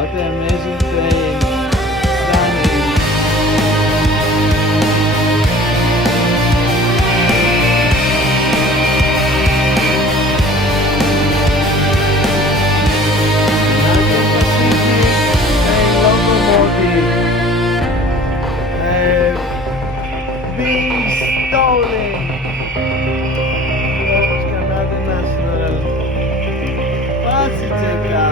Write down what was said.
What an amazing train. Stunning. Northern Pacific and locomotive being stolen. Canada National. Passenger car.